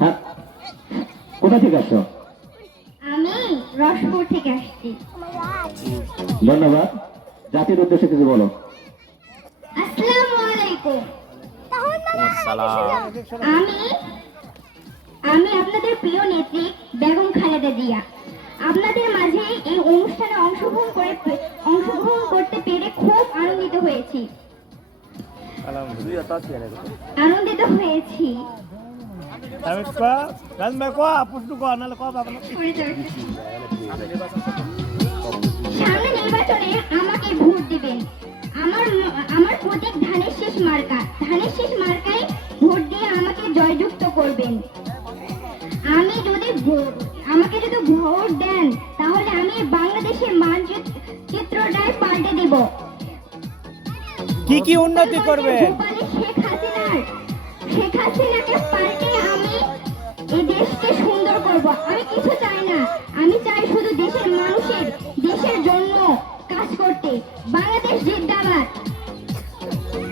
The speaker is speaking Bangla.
হ্যাঁ, কোথা থেকে আসছো? আমি রসপুর থেকে আসছি। ধন্যবাদ। জাতির উদ্দেশ্যে কিছু বলো। আসসালামু আলাইকুম। আমি আমি আপনাদের প্রিয় নেত্রী বেগম খালেদা জিয়া। আপনাদের মাঝে এই অনুষ্ঠানে অংশগ্রহণ করতে পেরে খুব আনন্দিত হয়েছি। সামনে নির্বাচনে আমাকে ভোট দিবেন। আমার আমার প্রতীক ধানের শীষ মার্কা। ধানের শীষ মার্কায় ভোট দিয়ে আমাকে জয়যুক্ত করবেন। আমাকে যদি ভোট দেন তাহলে আমি বাংলাদেশের মানচিত্রটাই পাল্টে দেব। কি কি উন্নতি করবে? শেখ হাসিনাকে পাল্টে আমি এই দেশকে সুন্দর করব। আমি কিছু চাই না, আমি চাই শুধু দেশের মানুষের দেশের জন্য কাজ করতে। বাংলাদেশ জিন্দাবাদ।